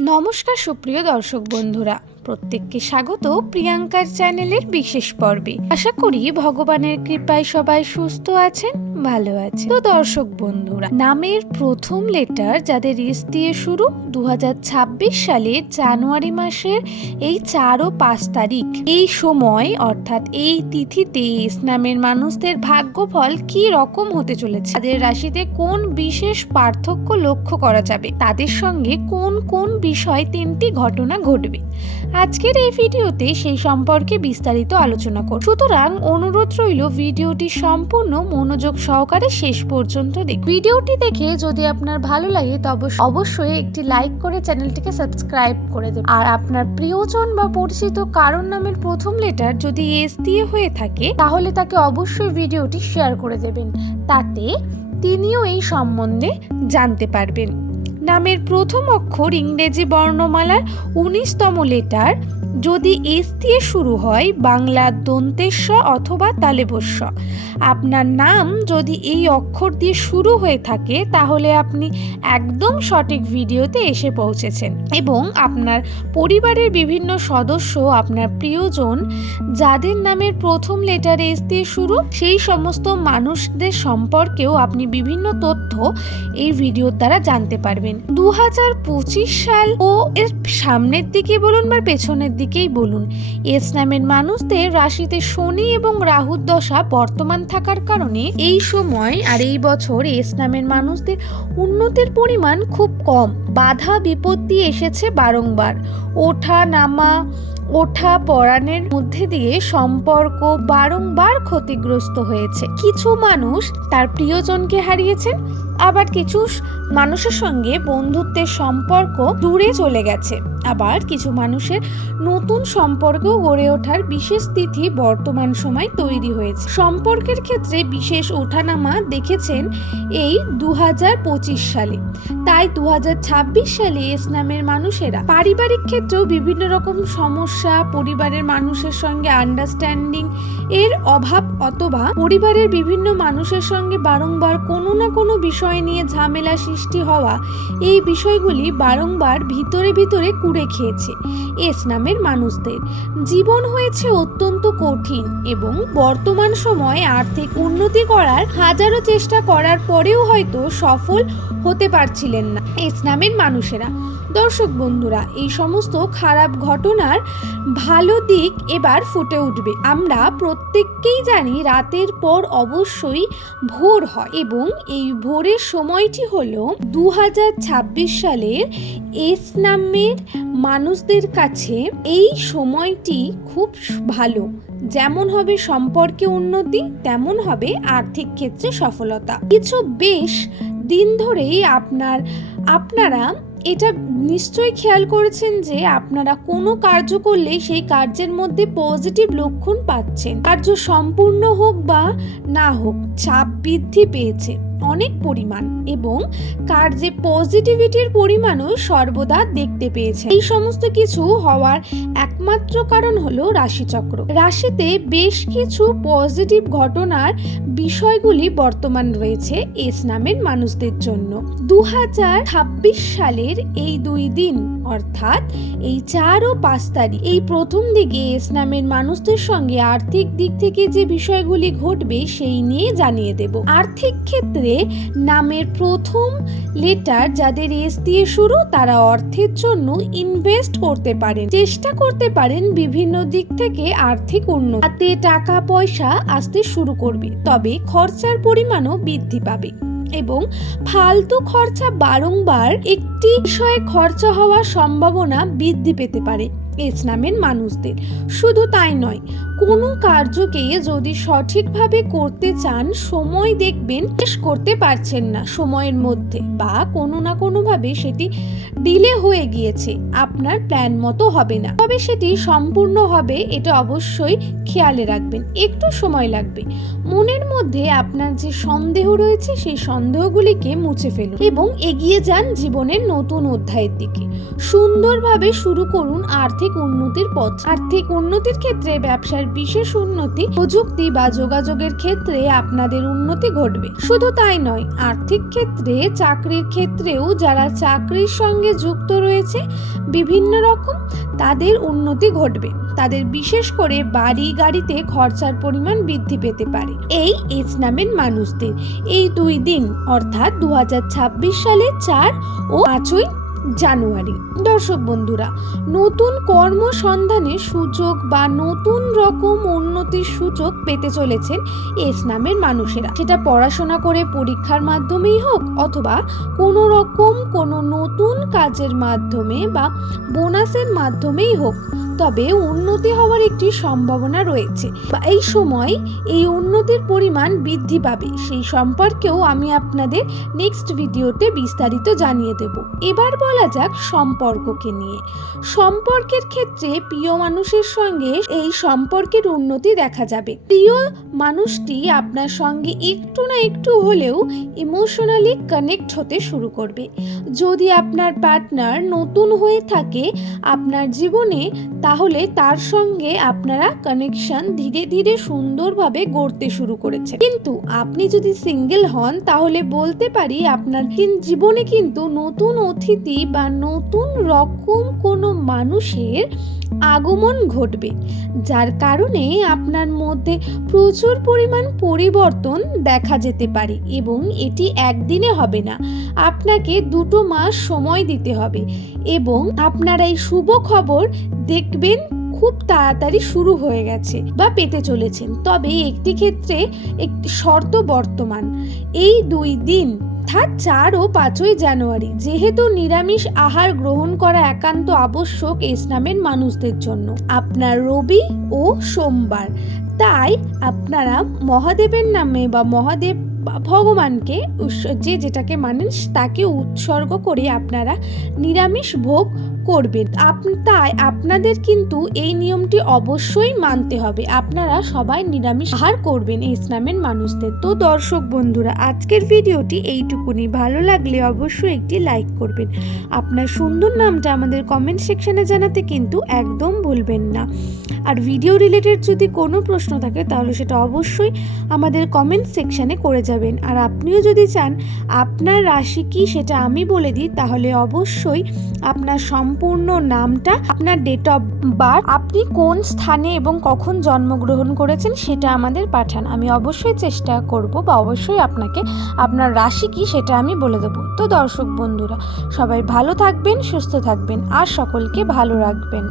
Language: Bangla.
নমস্কার সুপ্রিয় দর্শক বন্ধুরা, প্রত্যেককে স্বাগত প্রিয়াঙ্কার চ্যানেলের বিশেষ পর্বে। আশা করি ভগবানের কৃপায় সবাই সুস্থ আছেন। ভালো আছে। তো দর্শক বন্ধুরা, নামের প্রথম লেটার যাদের রেস দিয়ে শুরু দু হাজার ছাব্বিশ সালের জানুয়ারি মাসের এই চার ও পাঁচ তারিখ। এই সময়, অর্থাৎ এই তিথিতে এস নামের মানুষদের ভাগ্যফল কি রকম হতে চলেছে? তাদের রাশিতে কোন বিশেষ পার্থক্য লক্ষ্য করা যাবে? তাদের সঙ্গে কোন কোন বিষয় তিনটি ঘটনা ঘটবে? আজকের এই ভিডিওতে সেই সম্পর্কে বিস্তারিত আলোচনা করব। সুতরাং অনুরোধ রইল, ভিডিওটি সম্পূর্ণ মনোযোগ সহকারে শেষ পর্যন্ত দেখ ভিডিওটি দেখে যদি আপনার ভালো লাগে, তবে অবশ্যই একটি লাইক করে চ্যানেলটিকে সাবস্ক্রাইব করে দেবেন। আর আপনার প্রিয়জন বা পরিচিত কারণ নামের প্রথম লেটার যদি এস দিয়ে হয়ে থাকে, তাহলে তাকে অবশ্যই ভিডিওটি শেয়ার করে দেবেন। তাতে তিনিও এই সম্বন্ধে জানতে পারবেন। নামের প্রথম অক্ষর ইংরেজি বর্ণমালার উনিশতম লেটার যদি এস দিয়ে শুরু হয় বাংলা দন্তেস্ব অথবা তালেবস্য আপনার নাম যদি এই অক্ষর দিয়ে শুরু হয়ে থাকে, তাহলে আপনি একদম সঠিক ভিডিওতে এসে পৌঁছেছেন। এবং আপনার পরিবারের বিভিন্ন সদস্য, আপনার প্রিয়জন, যাদের নামের প্রথম লেটার এস দিয়ে শুরু, সেই সমস্ত মানুষদের সম্পর্কেও আপনি বিভিন্ন তথ্য এই ভিডিওর দ্বারা জানতে পারবেন। দু হাজার সাল ও এর সামনের দিকে বলুন বা পেছনের দিকেই বলুন, এস নামের মানুষদের রাশিতে শনি এবং রাহুর দশা বর্তমান থাকার কারণে এই সময় আর এই বছর এস নামের মানুষদের উন্নতির পরিমাণ খুব কম। বাধা বিপত্তি এসেছে বারংবার। ওঠা, নামা ওঠা পরাণের মধ্যে দিয়ে সম্পর্ক বারংবার ক্ষতিগ্রস্ত হয়েছে। কিছু মানুষ তার প্রিয়জনকে হারিয়েছেন, আবার কিছু মানুষের সঙ্গে বন্ধুত্বের সম্পর্ক দূরে চলে গেছে। আবার কিছু মানুষের নতুন সম্পর্ক গড়ে ওঠার বিশেষ তিথি বর্তমান সময় তৈরি হয়েছে। সম্পর্কের ক্ষেত্রে বিশেষ ওঠানামা দেখেছেন এই দু হাজার পঁচিশ সালে। তাই দু হাজার ছাব্বিশ সালে এস নামের মানুষেরা পারিবারিক ক্ষেত্রেও বিভিন্ন রকম সমস্যা পরিবারের মানুষের সঙ্গে আন্ডারস্ট্যান্ডিং এর অভাব অথবা পরিবারের বিভিন্ন মানুষের সঙ্গে বারংবার কোনো না কোনো বিষয় নিয়ে ঝামেলা সৃষ্টি হওয়া, এই বিষয়গুলি বারংবার ভিতরে ভিতরে কুড়ে খেয়েছে এস নামের মানুষদের। জীবন হয়েছে অত্যন্ত কঠিন এবং বর্তমান সময়ে আর্থিক উন্নতি করার হাজারো চেষ্টা করার পরেও হয়তো সফল হতে পারছিলেন না এস নামের মানুষেরা। দর্শক বন্ধুরা, এই সমস্ত খারাপ ঘটনার ভালো দিক এবার ফুটে উঠবে। আমরা প্রত্যেককেই জানি রাতের পর অবশ্যই ভোর হয় এবং এই ভোরের সময়টি হলো দু সালের এস নামের মানুষদের কাছে এই সময়টি খুব ভালো। যেমন হবে সম্পর্কে উন্নতি, তেমন হবে আর্থিক ক্ষেত্রে সফলতা। কিছু বেশ দিন ধরেই আপনার, আপনারা এটা নিশ্চয়ই খেয়াল করেছেন যে আপনারা কোনো কার্য করলে সেই কার্যের মধ্যে পজিটিভ লক্ষণ পাচ্ছেন। কার্য সম্পূর্ণ হোক বা না হোক, চাপ বৃদ্ধি পেয়েছে। অনেক পরিমাণ এবং কার্যে পজিটিভিটির পরিমাণও সর্বদা দেখতে পেয়েছে। এই সমস্ত কিছু হওয়ার একমাত্র কারণ হলো রাশিচক্র। রাশিতে বেশ কিছু পজিটিভ ঘটনার বিষয়গুলি বর্তমান রয়েছে এস নামের মানুষদের জন্য। দু হাজার ছাব্বিশ সালের এই দুই দিন, অর্থাৎ এই চার ও পাঁচ তারিখ, এই প্রথম দিকে এস নামের মানুষদের সঙ্গে আর্থিক দিক থেকে যে বিষয়গুলি ঘটবে সেই নিয়ে জানিয়ে দেব। আর্থিক ক্ষেত্রে নামের প্রথম লেটার যাদের এস দিয়ে শুরু, তারা অর্থের জন্য ইনভেস্ট করতে পারেন। চেষ্টা করতে পারেন বিভিন্ন দিক থেকে আর্থিক উন্নতি। হাতে টাকা, পয়সা আসতে শুরু করবে, তবে খরচার পরিমাণও বৃদ্ধি পাবে এবং ফালতু খরচা বারংবার একটি বিষয়ে খরচা হওয়ার সম্ভাবনা বৃদ্ধি পেতে পারে। এস নামের মানুষদের। শুধু তাই নয় কোনো কার্যকে যদি সঠিকভাবে করতে চান, সময় দেখবেন শেষ করতে পারছেন না সময়ের মধ্যে বা কোনো না কোনোভাবে সেটি ডিলে হয়ে গিয়েছে, আপনার প্ল্যান মতো হবে না। তবে সেটি সম্পূর্ণ হবে, এটা অবশ্যই খেয়ালে রাখবেন, একটু সময় লাগবে। মনের মধ্যে আপনার যে সন্দেহ রয়েছে, সেই সন্দেহগুলিকে মুছে ফেলুন এবং এগিয়ে যান জীবনের নতুন অধ্যায়ের দিকে। সুন্দরভাবে শুরু করুন আর্থিক উন্নতির পথ। আর্থিক উন্নতির ক্ষেত্রে ব্যবসার বিশেষ উন্নতি প্রযুক্তি বা যোগাযোগের ক্ষেত্রে আপনাদের উন্নতি ঘটবে। শুধু তাই নয়, আর্থিক ক্ষেত্রে, চাকরির ক্ষেত্রেও যারা চাকরির সঙ্গে যুক্ত রয়েছে, বিভিন্ন রকম, তাদের উন্নতি ঘটবে। তাদের বিশেষ করে বাড়ি গাড়িতে খরচার পরিমাণ বৃদ্ধি পেতে পারে। এই এজ নামের মানুষদের। এই দুই দিন, অর্থাৎ দু হাজার ছাব্বিশ সালে চার ও পাঁচই জানুয়ারি। দর্শক বন্ধুরা, নতুন কর্মসন্ধানে সুযোগ বা নতুন রকম উন্নতির সুযোগ পেতে চলেছেন এস নামের মানুষেরা। সেটা পড়াশোনা করে পরীক্ষার মাধ্যমেই হোক অথবা কোনো রকম কোনো নতুন কাজের মাধ্যমে বা বোনাসের মাধ্যমেই হোক। তবে উন্নতি হওয়ার একটি সম্ভাবনা রয়েছে। এই সময় এই উন্নতির পরিমাণ বৃদ্ধি পাবে। সেই সম্পর্কেও আমি আপনাদের নেক্সট ভিডিওতে বিস্তারিত জানিয়ে দেব। এবার বলা যাক সম্পর্ককে নিয়ে। সম্পর্কের ক্ষেত্রে প্রিয় মানুষের সঙ্গে এই সম্পর্কের উন্নতি দেখা যাবে। প্রিয় মানুষটি আপনার সঙ্গে একটু না একটু হলেও ইমোশনালি কানেক্ট হতে শুরু করবে। যদি আপনার পার্টনার নতুন হয়ে থাকে, আপনার জীবনে তাহলে তার সঙ্গে আপনারা কানেকশন ধীরে ধীরে সুন্দরভাবে গড়তে শুরু করেছে। কিন্তু আপনি যদি সিঙ্গেল হন, তাহলে বলতে পারি আপনার জীবনে কিন্তু নতুন অতিথি বা নতুন রকম কোনো মানুষের আগমন ঘটবে, যার কারণে আপনার মধ্যে প্রচুর পরিমাণ পরিবর্তন দেখা যেতে পারে এবং এটি একদিনে হবে না। আপনাকে দুটো মাস সময় দিতে হবে এবং আপনারা এই শুভ খবর দেখবেন খুব তাড়াতাড়ি শুরু হয়ে গেছে বা পেতে চলেছেন। তবে একটি ক্ষেত্রে একটি শর্ত বর্তমান। এই দুই দিন অর্থাৎ চার ও পাঁচই জানুয়ারি, যেহেতু নিরামিষ আহার গ্রহণ করা একান্ত আবশ্যক ইসলামের মানুষদের জন্য। আপনার রবি ও সোমবার, তাই আপনারা মহাদেবের নামে বা মহাদেব ভগবানকে যে যেটাকে মানেন তাকে উৎসর্গ করে আপনারা নিরামিষ ভোগ করবেন। তাই আপনাদের কিন্তু এই নিয়মটি অবশ্যই মানতে হবে। আপনারা সবাই নিরামিষ আহার করবেন ইসলামের মানুষদের। তো দর্শক বন্ধুরা, আজকের ভিডিওটি এইটুকুনি। ভালো লাগলে অবশ্যই একটি লাইক করবেন। আপনার সুন্দর নামটা আমাদের কমেন্ট সেকশনে জানাতে কিন্তু একদম ভুলবেন না। আর ভিডিও রিলেটেড যদি কোনো প্রশ্ন থাকে, তাহলে সেটা অবশ্যই আমাদের কমেন্ট সেকশানে করে যাবেন। আর আপনিও যদি চান, আপনার রাশি কি সেটা আমি বলে দিই, তাহলে অবশ্যই আপনার সম্পূর্ণ নামটা, আপনার ডেট অফ বার্থ আপনি কোন স্থানে এবং কখন জন্মগ্রহণ করেছেন সেটা আমাদের পাঠান। আমি অবশ্যই চেষ্টা করব বা অবশ্যই আপনাকে আপনার রাশি কি সেটা আমি বলে দেবো। তো দর্শক বন্ধুরা, সবাই ভালো থাকবেন, সুস্থ থাকবেন, আর সকলকে ভালো রাখবেন।